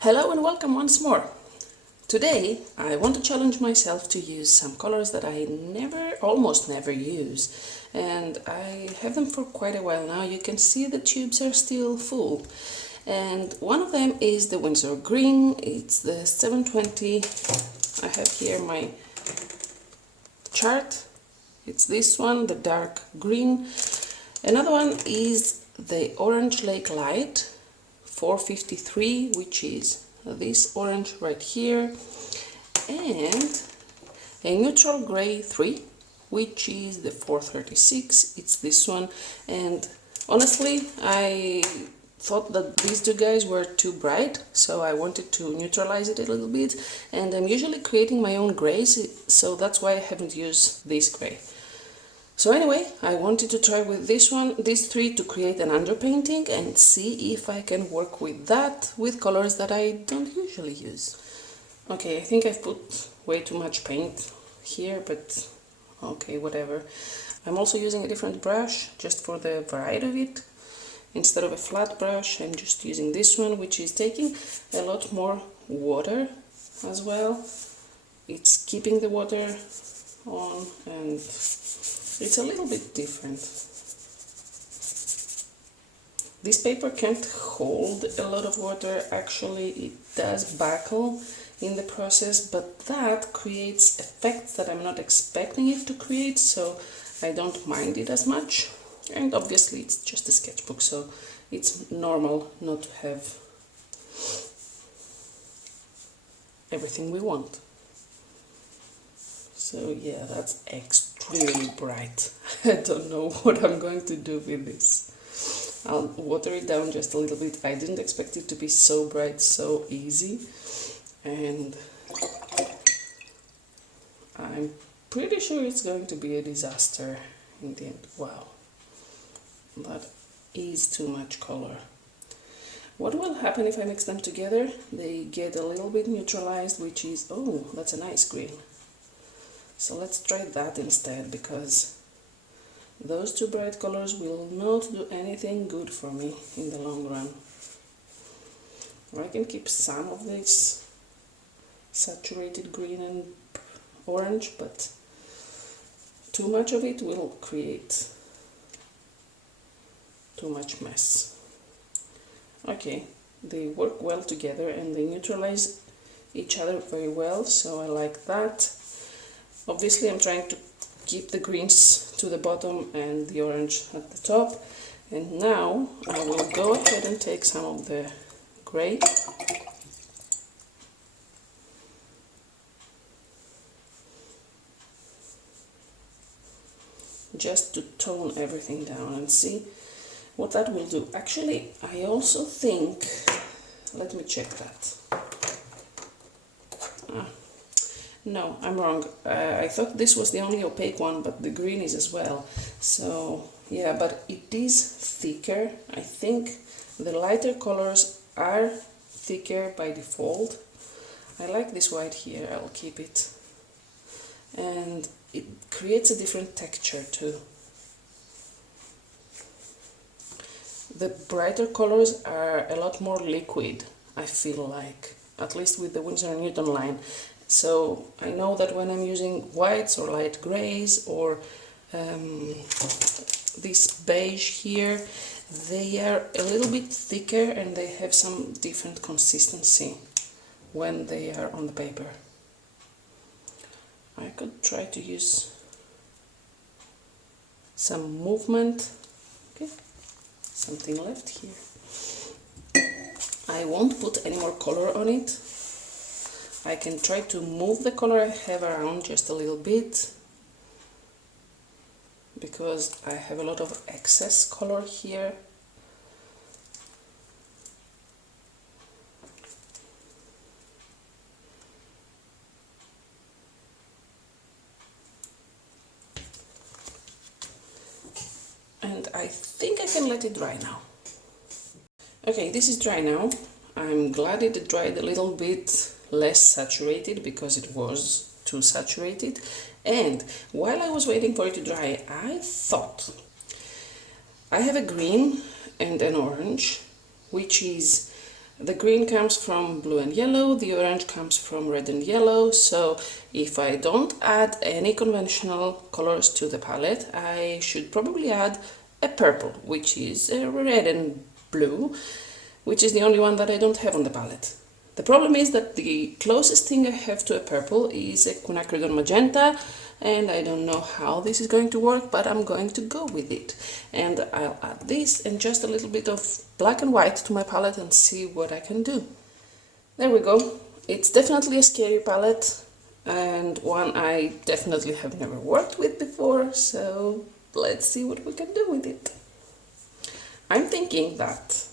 Hello and welcome once more. Today I want to challenge myself to use some colors that I almost never use, and I have them for quite a while now. You can see the tubes are still full, and one of them is the Winsor Green. It's the 720. I have here my chart. It's this one, the dark green. Another one is the Orange Lake Light 453, which is this orange right here, and a neutral gray 3, which is the 436. It's this one, and honestly I thought that these two guys were too bright, so I wanted to neutralize it a little bit, and I'm usually creating my own grays, so that's why I haven't used this gray. So anyway, I wanted to try with these three to create an underpainting and see if I can work with that with colors that I don't usually use. Okay, I think I've put way too much paint here, but okay, whatever. I'm also using a different brush just for the variety of it. Instead of a flat brush, I'm just using this one, which is taking a lot more water as well. It's keeping the water on, and it's a little bit different. This paper can't hold a lot of water. Actually, it does buckle in the process, but that creates effects that I'm not expecting it to create, so I don't mind it as much. And obviously it's just a sketchbook, so it's normal not to have everything we want. So yeah, that's extremely bright. I don't know what I'm going to do with this. I'll water it down just a little bit. I didn't expect it to be so bright so easy, and I'm pretty sure it's going to be a disaster in the end. Wow, that is too much color. What will happen if I mix them together? They get a little bit neutralized, which is, oh, that's a nice green. So let's try that instead, because those two bright colors will not do anything good for me in the long run. Or I can keep some of this saturated green and orange, but too much of it will create too much mess. Okay, they work well together and they neutralize each other very well, so I like that. Obviously I'm trying to keep the greens to the bottom and the orange at the top, and now I will go ahead and take some of the gray just to tone everything down and see what that will do. Actually, I also think, let me check that. No, I'm wrong. I thought this was the only opaque one, but the green is as well. So yeah, but it is thicker. I think the lighter colors are thicker by default. I like this white here, I'll keep it. And it creates a different texture too. The brighter colors are a lot more liquid, I feel like, at least with the Winsor & Newton line. So I know that when I'm using whites or light grays or this beige here, they are a little bit thicker and they have some different consistency when they are on the paper. I could try to use some movement. Okay, something left here. I won't put any more color on it. I can try to move the color I have around just a little bit, because I have a lot of excess color here. And I think I can let it dry now. Okay, this is dry now. I'm glad it dried a little bit less saturated, because it was too saturated. And while I was waiting for it to dry, I thought, I have a green and an orange, which is The green comes from blue and yellow, the orange comes from red and yellow, so if I don't add any conventional colors to the palette, I should probably add a purple, which is a red and blue, which is the only one that I don't have on the palette. The problem is that the closest thing I have to a purple is a quinacridone magenta, and I don't know how this is going to work, but I'm going to go with it. And I'll add this and just a little bit of black and white to my palette and see what I can do. There we go. It's definitely a scary palette and one I definitely have never worked with before, so let's see what we can do with it. I'm thinking that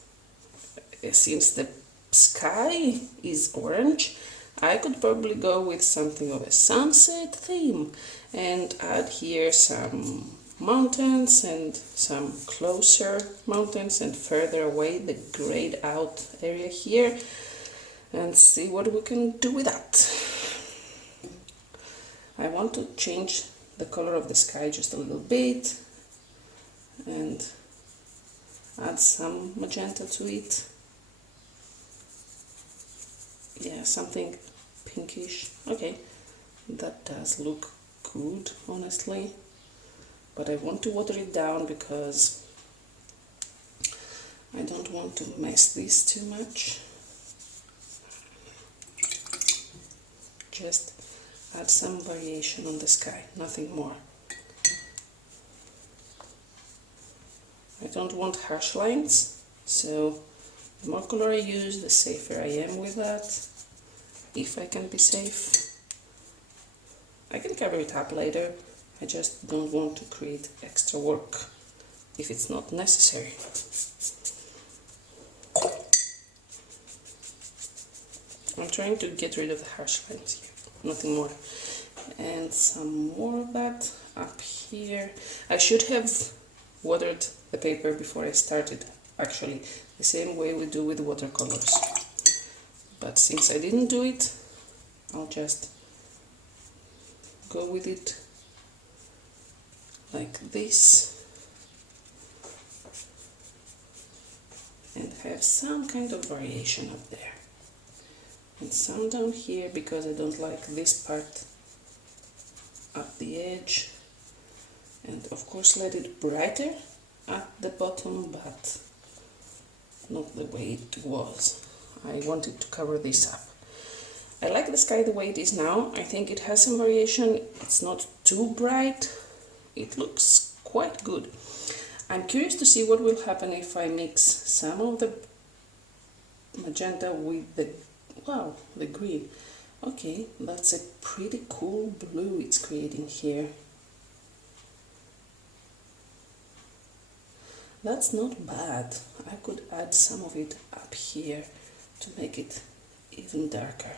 since the sky is orange, I could probably go with something of a sunset theme and add here some mountains and some closer mountains and further away the grayed out area here, and see what we can do with that. I want to change the color of the sky just a little bit and add some magenta to it. Yeah, something pinkish. Okay, that does look good, honestly, but I want to water it down because I don't want to mess this too much. Just add some variation on the sky, nothing more. I don't want harsh lines, so the more color I use, the safer I am with that, if I can be safe. I can cover it up later, I just don't want to create extra work if it's not necessary. I'm trying to get rid of the harsh lines here, nothing more. And some more of that up here. I should have watered the paper before I started, actually, the same way we do with watercolors. But since I didn't do it, I'll just go with it like this and have some kind of variation up there. And some down here because I don't like this part at the edge. And of course let it brighter at the bottom, but not the way it was. I wanted to cover this up. I like the sky the way it is now. I think it has some variation. It's not too bright. It looks quite good. I'm curious to see what will happen if I mix some of the magenta with the, wow, the green. Okay, that's a pretty cool blue it's creating here. That's not bad. I could add some of it up here to make it even darker.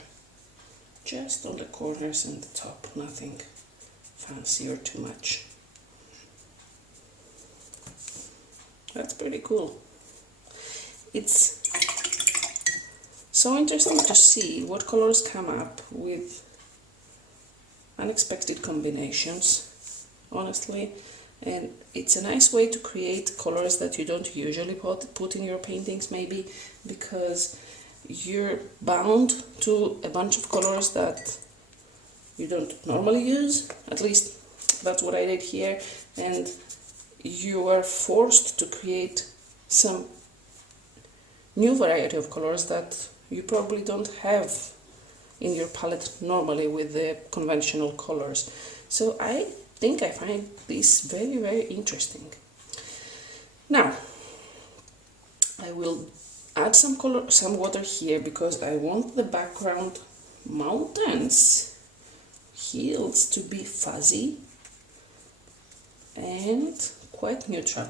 Just on the corners and the top, nothing fancy or too much. That's pretty cool. It's so interesting to see what colors come up with unexpected combinations, honestly. And it's a nice way to create colors that you don't usually put in your paintings, maybe, because you're bound to a bunch of colors that you don't normally use. At least that's what I did here, and you are forced to create some new variety of colors that you probably don't have in your palette normally with the conventional colors. So I think I find this very, very interesting. Now I will add some color, some water here, because I want the background mountains, hills to be fuzzy and quite neutral.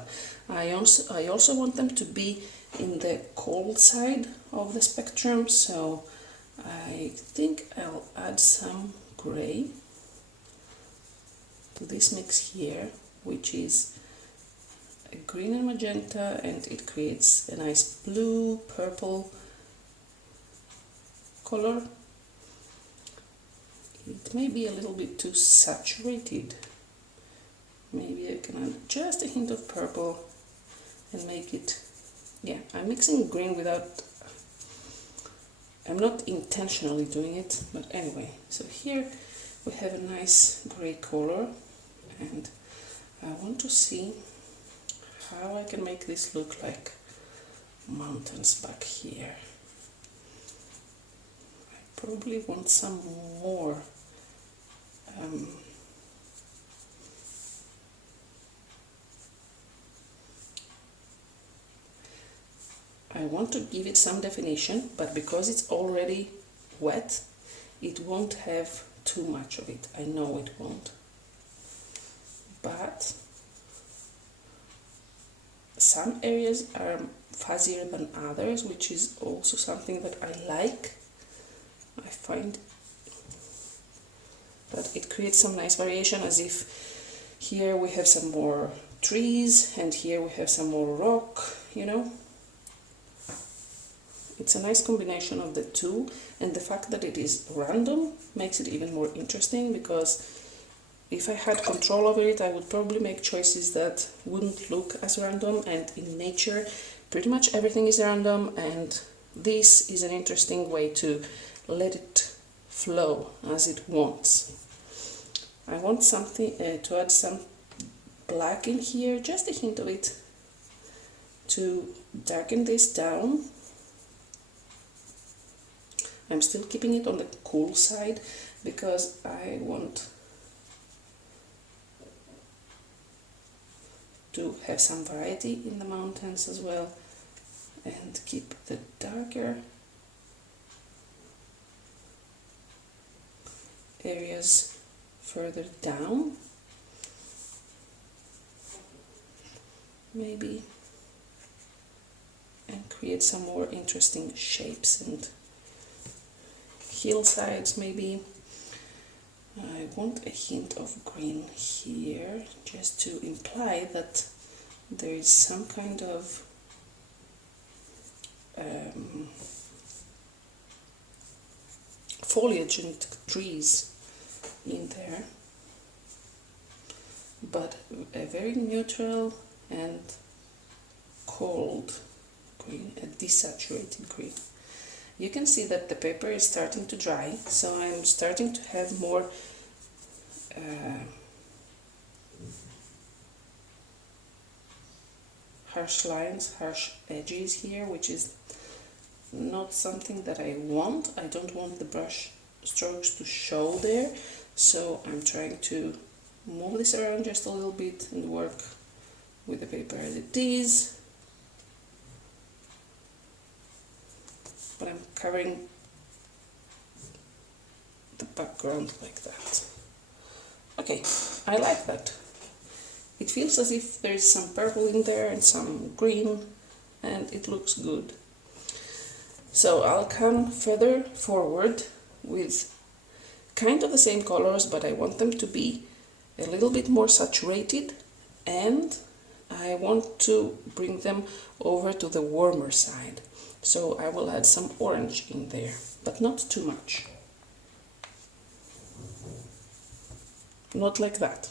I also want them to be in the cold side of the spectrum, so I think I'll add some gray to this mix here, which is a green and magenta, and it creates a nice blue purple color. It may be a little bit too saturated. Maybe I can add just a hint of purple and make it, yeah, I'm mixing green without I'm not intentionally doing it, but anyway. So here we have a nice gray color, and I want to see how I can make this look like mountains back here. I probably want some more I want to give it some definition, but because it's already wet, it won't have too much of it. I know it won't. But some areas are fuzzier than others, which is also something that I like. I find that it creates some nice variation, as if here we have some more trees and here we have some more rock, you know. It's a nice combination of the two, and the fact that it is random makes it even more interesting, because if I had control over it, I would probably make choices that wouldn't look as random, and in nature pretty much everything is random, and this is an interesting way to let it flow as it wants. I want something to add some black in here, just a hint of it, to darken this down. I'm still keeping it on the cool side because I want to have some variety in the mountains as well, and keep the darker areas further down, maybe, and create some more interesting shapes and hillsides maybe. I want a hint of green here, just to imply that there is some kind of foliage and trees in there, but a very neutral and cold green, a desaturated green. You can see that the paper is starting to dry, so I'm starting to have more harsh lines, harsh edges here, which is not something that I want. I don't want the brush strokes to show there, so I'm trying to move this around just a little bit and work with the paper as it is. But I'm covering the background like that. Okay, I like that. It feels as if there is some purple in there and some green, and it looks good. So I'll come further forward with kind of the same colors, but I want them to be a little bit more saturated, and I want to bring them over to the warmer side. So I will add some orange in there, but not too much. Not like that.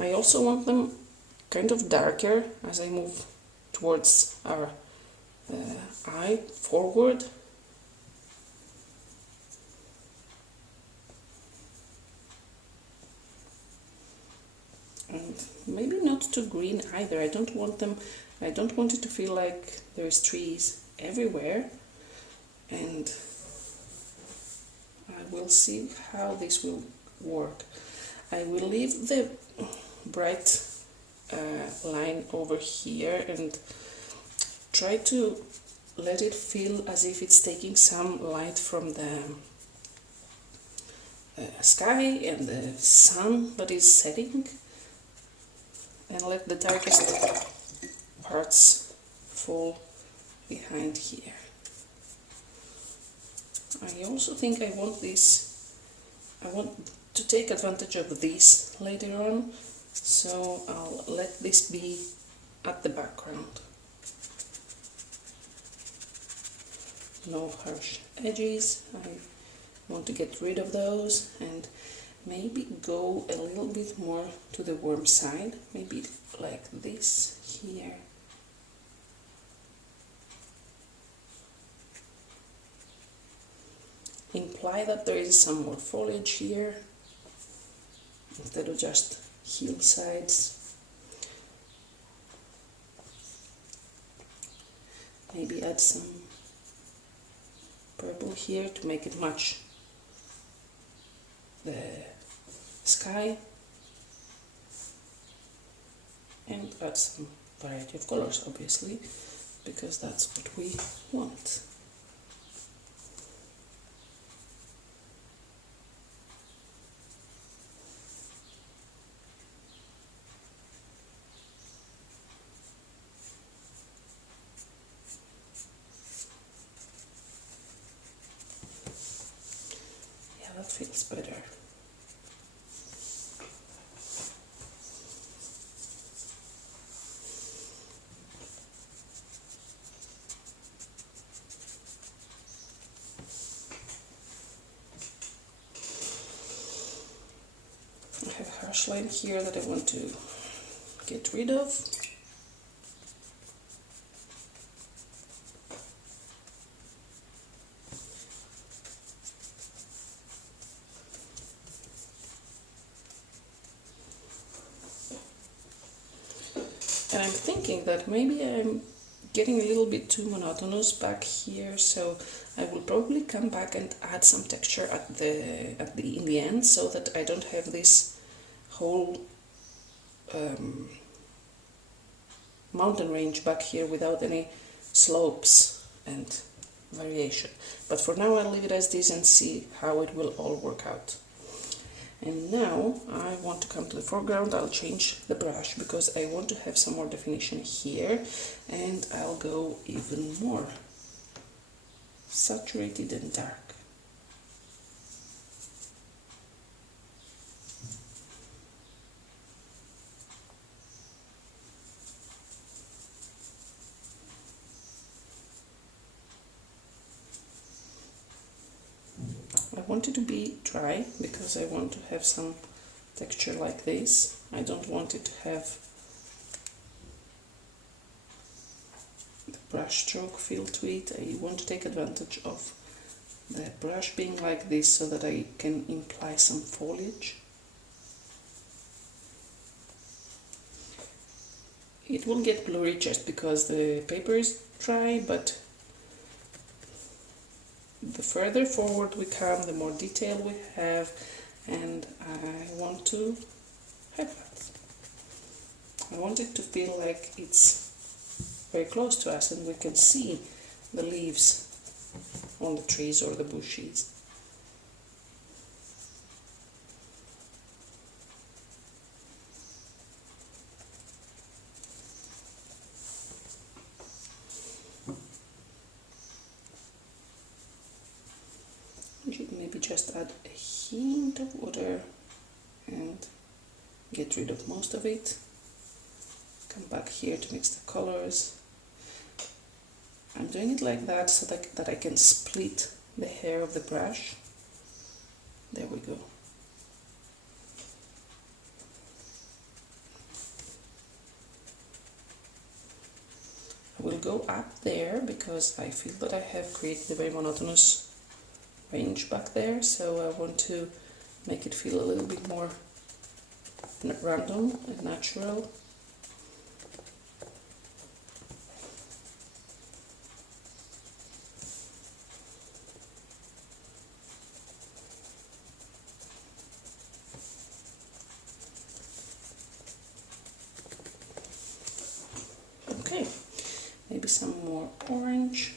I also want them kind of darker as I move towards our eye forward. And maybe not too green either. I don't want it to feel like there's trees everywhere, and I will see how this will work. I will leave the bright line over here and try to let it feel as if it's taking some light from the sky and the sun that is setting, and let the darkest parts fall behind here. I also think I want to take advantage of this later on, so I'll let this be at the background. No harsh edges. I want to get rid of those and maybe go a little bit more to the warm side, maybe like this here. Imply that there is some more foliage here instead of just hillsides. Maybe add some purple here to make it match the sky, and add some variety of colors, obviously, because that's what we want. That feels better. I have a harsh line here that I want to get rid of. And I'm thinking that maybe I'm getting a little bit too monotonous back here, so I will probably come back and add some texture in the end, so that I don't have this whole mountain range back here without any slopes and variation. But for now I'll leave it as this and see how it will all work out. And now I want to come to the foreground. I'll change the brush because I want to have some more definition here, and I'll go even more saturated and dark. I want it to be dry because I want to have some texture like this. I don't want it to have the brush stroke feel to it. I want to take advantage of the brush being like this so that I can imply some foliage. It will get blurry just because the paper is dry, but the further forward we come, the more detail we have, and I want to have that. I want it to feel like it's very close to us and we can see the leaves on the trees or the bushes. Maybe just add a hint of water and get rid of most of it. Come back here to mix the colors. I'm doing it like that so that I can split the hair of the brush. There we go. I will go up there because I feel that I have created a very monotonous range back there, so I want to make it feel a little bit more random and natural. Okay, maybe some more orange.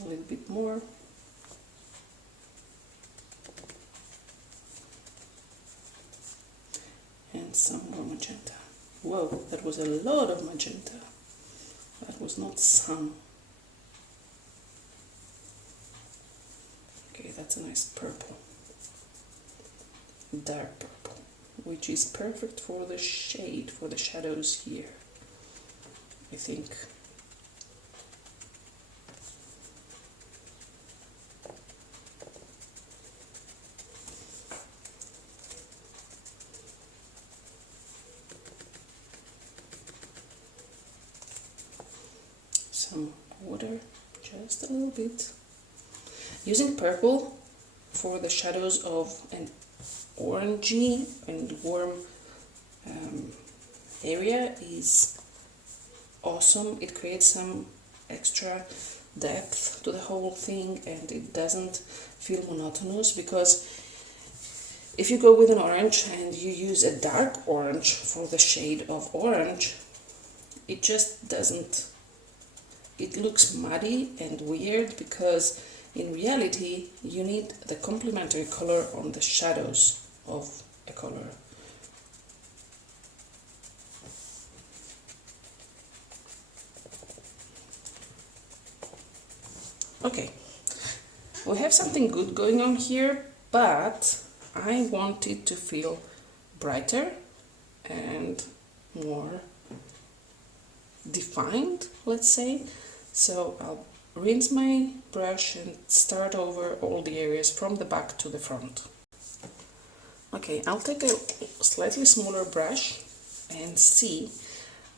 A little bit more. And some more magenta. Whoa, that was a lot of magenta. That was not some. Okay, that's a nice purple. Dark purple, which is perfect for the shade, for the shadows here, I think. bit. Using purple for the shadows of an orangey and warm area is awesome. It creates some extra depth to the whole thing and it doesn't feel monotonous, because if you go with an orange and you use a dark orange for the shade of orange, it just doesn't, it looks muddy and weird, because in reality you need the complementary color on the shadows of a color. Okay, we have something good going on here, but I want it to feel brighter and more defined, let's say. So I'll rinse my brush and start over all the areas from the back to the front. Okay, I'll take a slightly smaller brush and see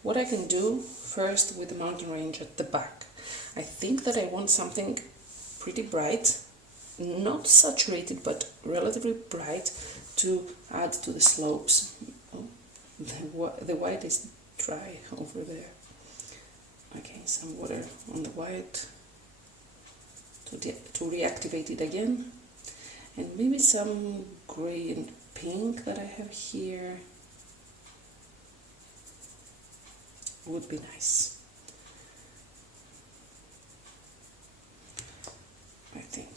what I can do first with the mountain range at the back. I think that I want something pretty bright, not saturated but relatively bright, to add to the slopes. Oh, the white is dry over there. Okay, some water on the white to reactivate it again, and maybe some gray and pink that I have here would be nice. I think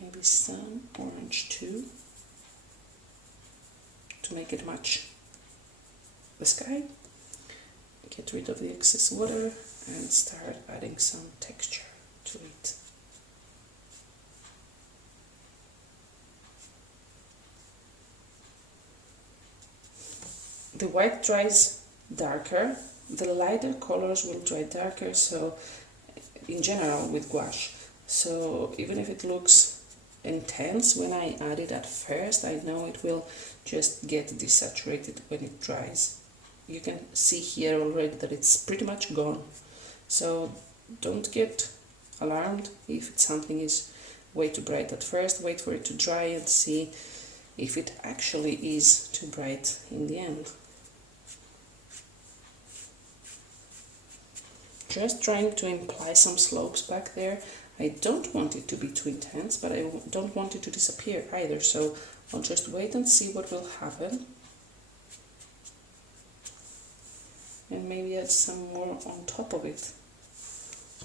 maybe some orange too, to make it match the sky. Get rid of the excess water and start adding some texture to it. The white dries darker, the lighter colors will dry darker, so in general with gouache. So even if it looks intense when I add it at first, I know it will just get desaturated when it dries. You can see here already that it's pretty much gone. So don't get alarmed if something is way too bright at first. Wait for it to dry and see if it actually is too bright in the end. Just trying to imply some slopes back there. I don't want it to be too intense, but I don't want it to disappear either, so I'll just wait and see what will happen. And maybe add some more on top of it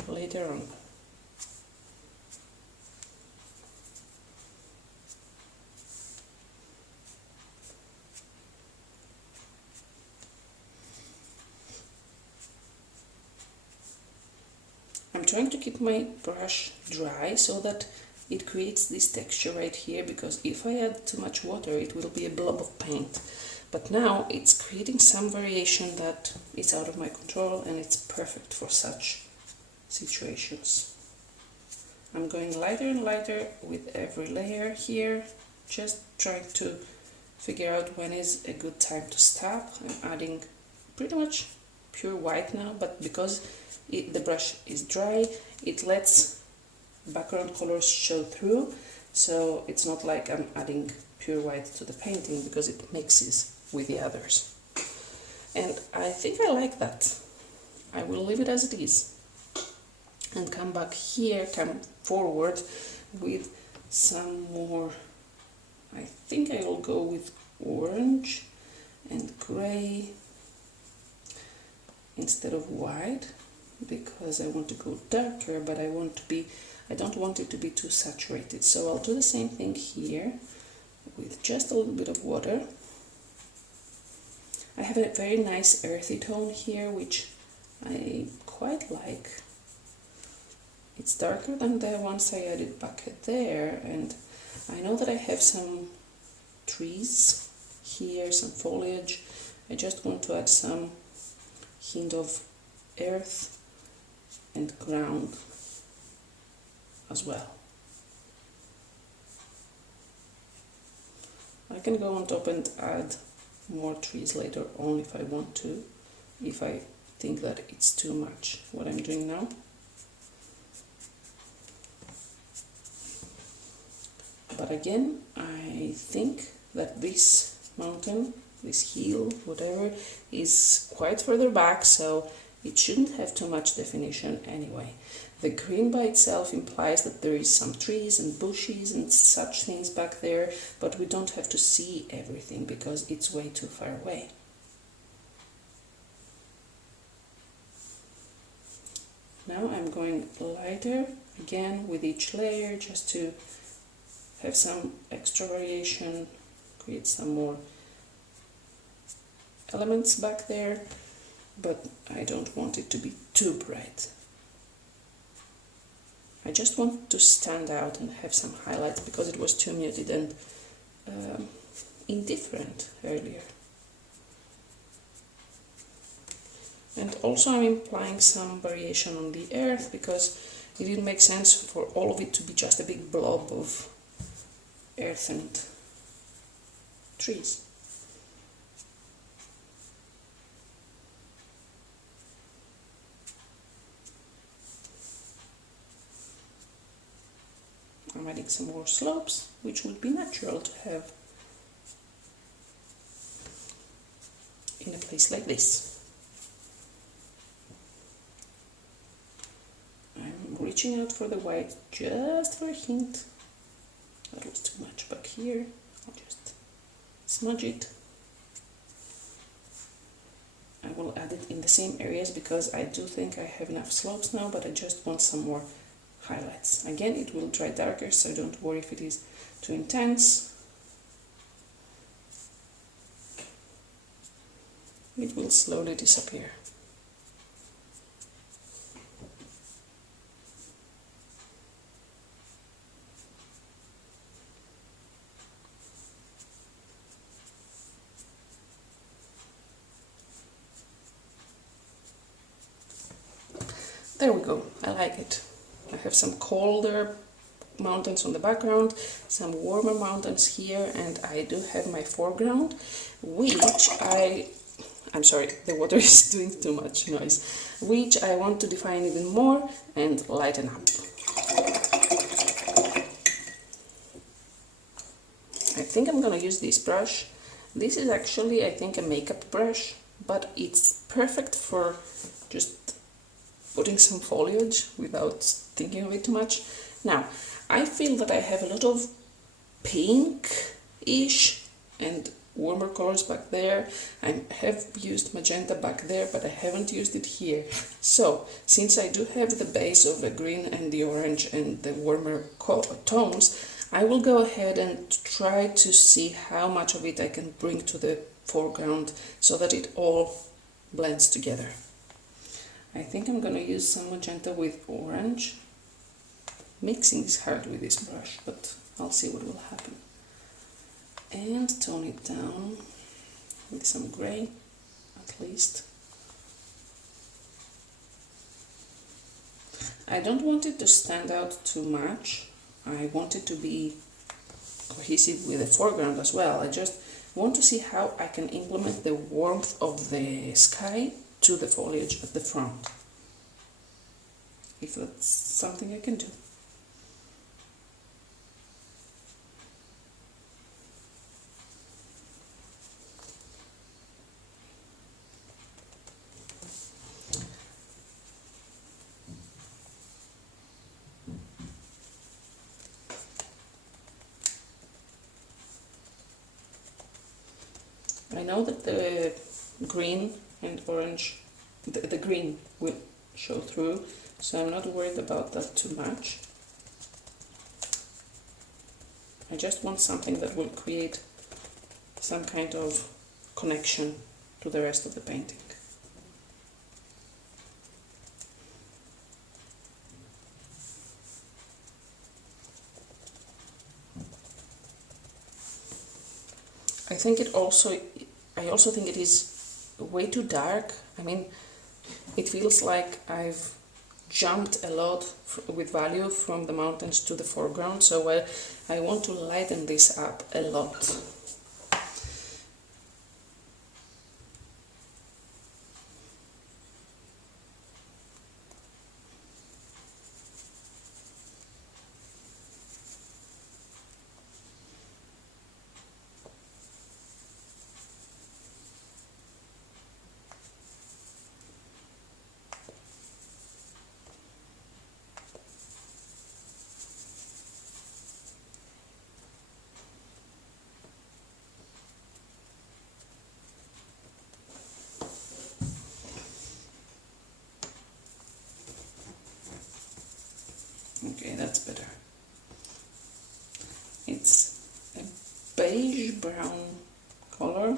later on. I'm trying to keep my brush dry so that it creates this texture right here, because if I add too much water it will be a blob of paint. But now it's creating some variation that is out of my control, and it's perfect for such situations. I'm going lighter and lighter with every layer here, just trying to figure out when is a good time to stop. I'm adding pretty much pure white now, but because the brush is dry, it lets background colors show through, so it's not like I'm adding pure white to the painting, because it mixes with the others. And I think I like that. I will leave it as it is and come back here, come forward with some more. I think I will go with orange and gray instead of white, because I want to go darker, but I don't want it to be too saturated. So I'll do the same thing here with just a little bit of water. I have a very nice earthy tone here, which I quite like. It's darker than the ones I added back there, and I know that I have some trees here, some foliage. I just want to add some hint of earth and ground as well. I can go on top and add more trees later on if I want to, if I think that it's too much what I'm doing now. But again, I think that this mountain, this hill, whatever, is quite further back, so it shouldn't have too much definition anyway. The green by itself implies that there is some trees and bushes and such things back there, but we don't have to see everything because it's way too far away. Now I'm going lighter again with each layer just to have some extra variation, create some more elements back there, but I don't want it to be too bright. I just want to stand out and have some highlights because it was too muted and indifferent earlier. And also I'm implying some variation on the earth because it didn't make sense for all of it to be just a big blob of earth and trees. I'm adding some more slopes, which would be natural to have in a place like this. I'm reaching out for the white just for a hint. That was too much back here. I'll just smudge it. I will add it in the same areas because I do think I have enough slopes now, but I just want some more highlights. Again, it will dry darker, so don't worry if it is too intense. It will slowly disappear. There we go, I like it. I have some colder mountains on the background, some warmer mountains here, and I do have my foreground, which I'm sorry, the water is doing too much noise, which I want to define even more and lighten up. I think I'm gonna use this brush. This is actually, I think, a makeup brush, but it's perfect for just putting some foliage without thinking of it too much. Now, I feel that I have a lot of pink-ish and warmer colors back there. I have used magenta back there, but I haven't used it here. So, since I do have the base of the green and the orange and the warmer tones, I will go ahead and try to see how much of it I can bring to the foreground so that it all blends together. I think I'm going to use some magenta with orange. Mixing is hard with this brush, but I'll see what will happen. And tone it down with some gray, at least. I don't want it to stand out too much. I want it to be cohesive with the foreground as well. I just want to see how I can implement the warmth of the sky to the foliage at the front, if that's something I can do. I know that the green and orange, the green will show through, so I'm not worried about that too much. I just want something that will create some kind of connection to the rest of the painting. I also think it is way too dark. I mean, it feels like I've jumped a lot with value from the mountains to the foreground, so I want to lighten this up a lot. Okay, that's better. It's a beige brown color.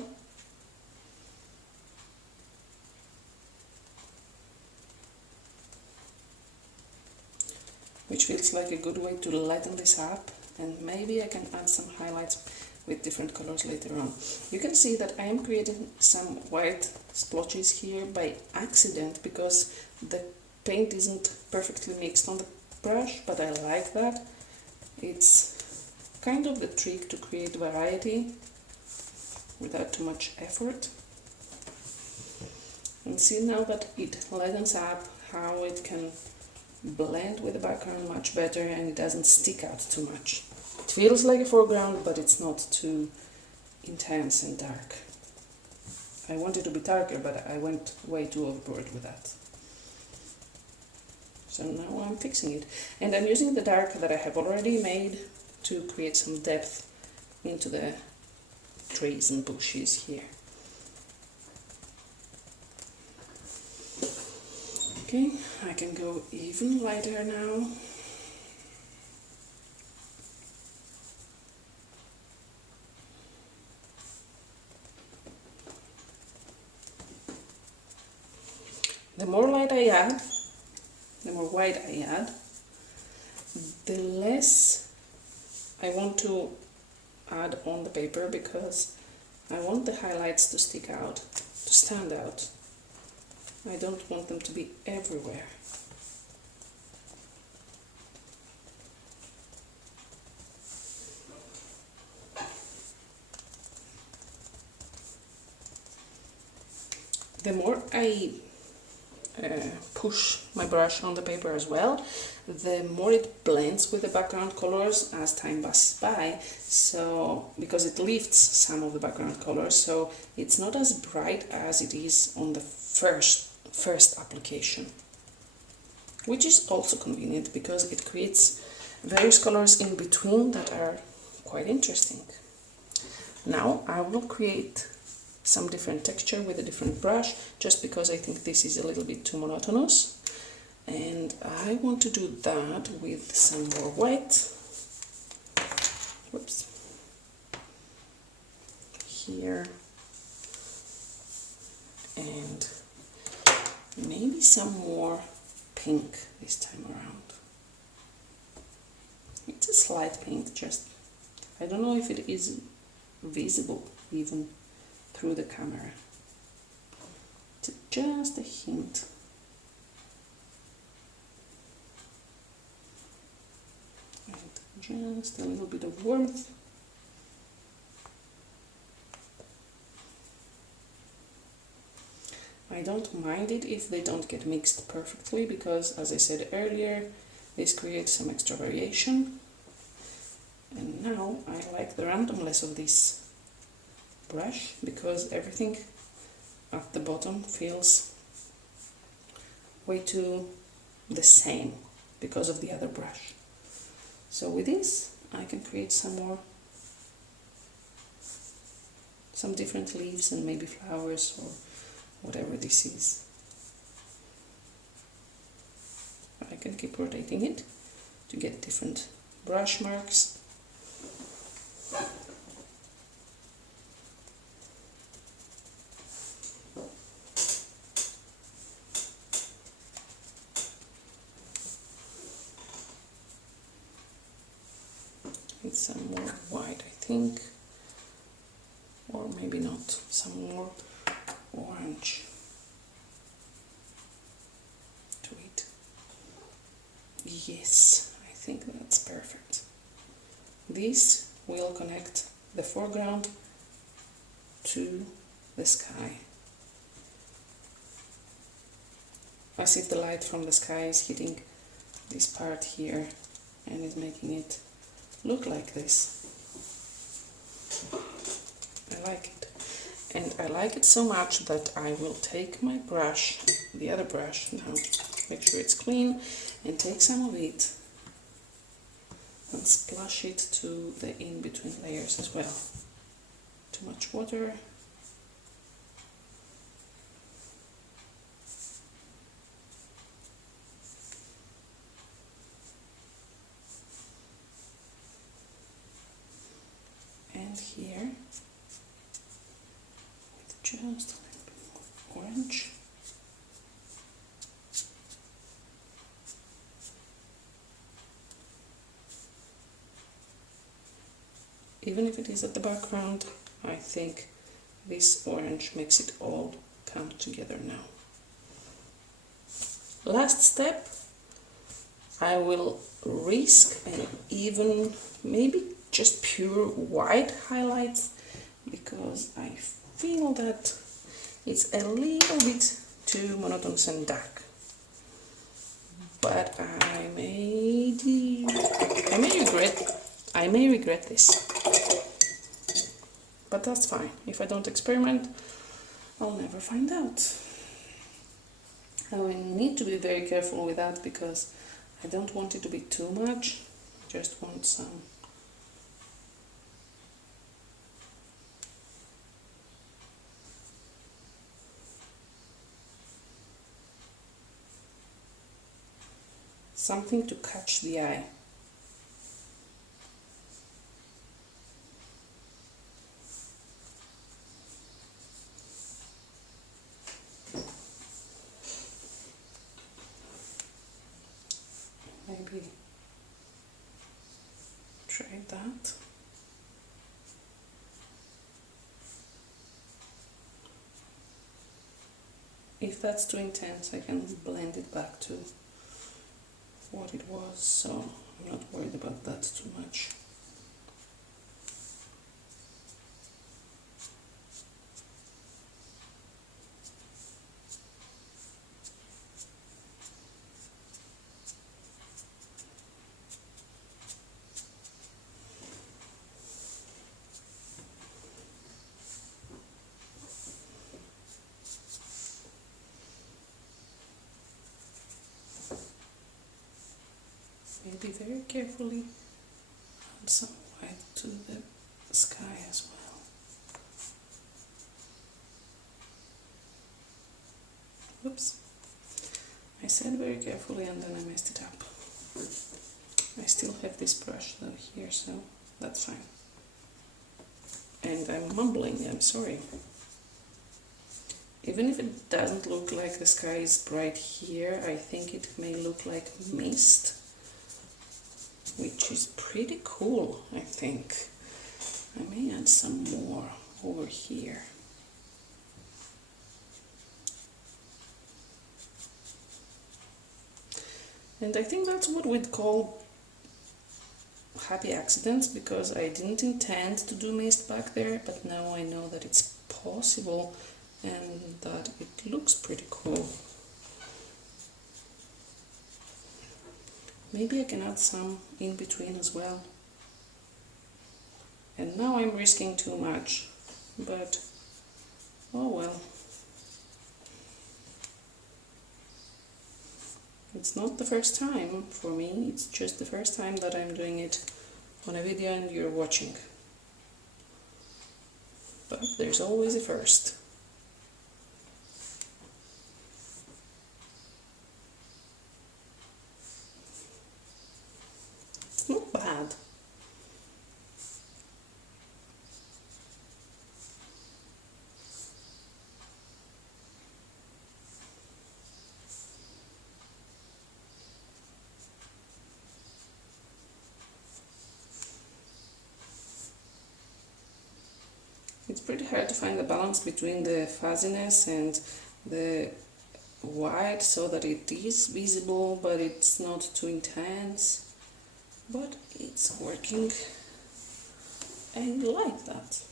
Which feels like a good way to lighten this up, and maybe I can add some highlights with different colors later on. You can see that I am creating some white splotches here by accident because the paint isn't perfectly mixed on the brush, but I like that. It's kind of the trick to create variety without too much effort. And see now that it lightens up, how it can blend with the background much better and it doesn't stick out too much. It feels like a foreground, but it's not too intense and dark. I wanted to be darker, but I went way too overboard with that. So now I'm fixing it. And I'm using the dark that I have already made to create some depth into the trees and bushes here. Okay, I can go even lighter now. The more light I add, the more white I add, the less I want to add on the paper because I want the highlights to stick out, to stand out. I don't want them to be everywhere. The more I push my brush on the paper as well, the more it blends with the background colors as time passes by, so because it lifts some of the background colors, so it's not as bright as it is on the first application, which is also convenient because it creates various colors in between that are quite interesting. Now I will create some different texture with a different brush, just because I think this is a little bit too monotonous, and I want to do that with some more white. Whoops. Here, and maybe some more pink this time around. It's a slight pink, just I don't know if it is visible even through the camera. It's just a hint. And just a little bit of warmth. I don't mind it if they don't get mixed perfectly, because as I said earlier, this creates some extra variation. And now I like the randomness of this brush, because everything at the bottom feels way too the same because of the other brush. So with this I can create some different leaves and maybe flowers or whatever this is. I can keep rotating it to get different brush marks. Need some more white, I think, or maybe not, some more orange to it. Yes, I think that's perfect. This will connect the foreground to the sky, as if the light from the sky is hitting this part here and is making it look like this. I like it, and I like it so much that I will take my brush, the other brush, now make sure it's clean, and take some of it and splash it to the in-between layers as well. Too much water. background here with just a little bit more orange. Even if it is at the background, I think this orange makes it all come together now. Last step, I will risk an even, maybe just pure white highlights, because I feel that it's a little bit too monotonous and dark. But I may regret this. But that's fine. If I don't experiment, I'll never find out. I will need to be very careful with that because I don't want it to be too much. I just want some something to catch the eye. Maybe try that. If that's too intense, I can blend it back to what it was, so I'm not worried about that too much. Maybe very carefully add some white to the sky as well. Oops. I said very carefully and then I messed it up. I still have this brush though here, so that's fine. And I'm mumbling, I'm sorry. Even if it doesn't look like the sky is bright here, I think it may look like mist, which is pretty cool, I think. I may add some more over here. And I think that's what we'd call happy accidents, because I didn't intend to do mist back there, but now I know that it's possible and that it looks pretty cool. Maybe I can add some in between as well. And now I'm risking too much, but oh well. It's not the first time for me, it's just the first time that I'm doing it on a video and you're watching. But there's always a first. It's not bad. It's pretty hard to find the balance between the fuzziness and the white so that it is visible but it's not too intense. But it's working. I like that.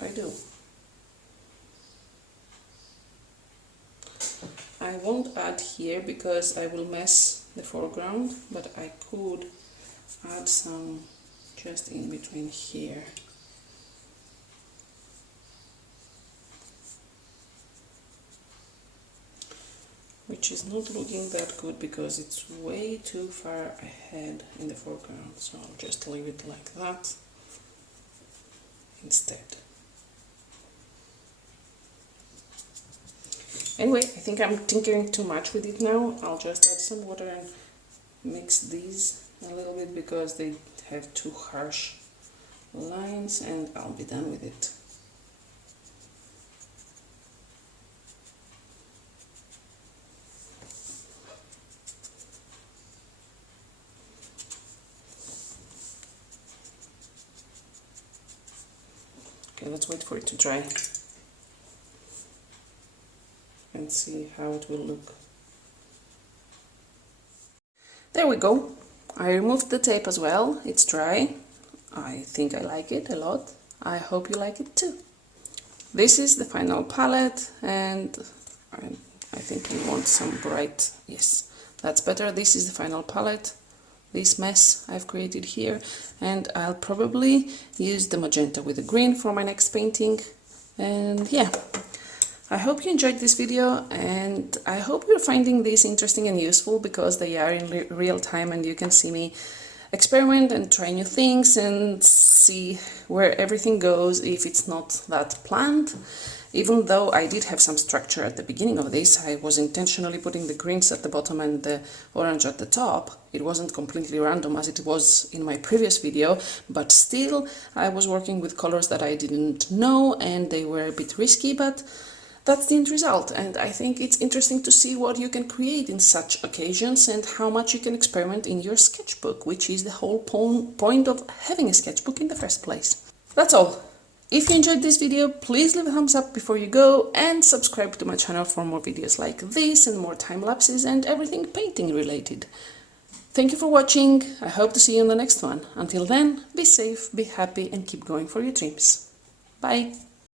I do. I won't add here because I will mess the foreground, but I could add some just in between here. Which is not looking that good because it's way too far ahead in the foreground, so I'll just leave it like that instead. Anyway, I think I'm tinkering too much with it now. I'll just add some water and mix these a little bit because they have too harsh lines and I'll be done with it. Okay, let's wait for it to dry and see how it will look. There we go. I removed the tape as well. It's dry. I think I like it a lot. I hope you like it too. This is the final palette, and I think we want some bright, yes, that's better. This is the final palette, this mess I've created here, and I'll probably use the magenta with the green for my next painting. And yeah, I hope you enjoyed this video, and I hope you're finding this interesting and useful, because they are in real time and you can see me experiment and try new things and see where everything goes if it's not that planned. Even though I did have some structure at the beginning of this, I was intentionally putting the greens at the bottom and the orange at the top. It wasn't completely random as it was in my previous video, but still I was working with colors that I didn't know and they were a bit risky, but that's the end result, and I think it's interesting to see what you can create in such occasions and how much you can experiment in your sketchbook, which is the whole point of having a sketchbook in the first place. That's all. If you enjoyed this video, please leave a thumbs up before you go and subscribe to my channel for more videos like this and more time lapses and everything painting related. Thank you for watching. I hope to see you in the next one. Until then, be safe, be happy and keep going for your dreams. Bye!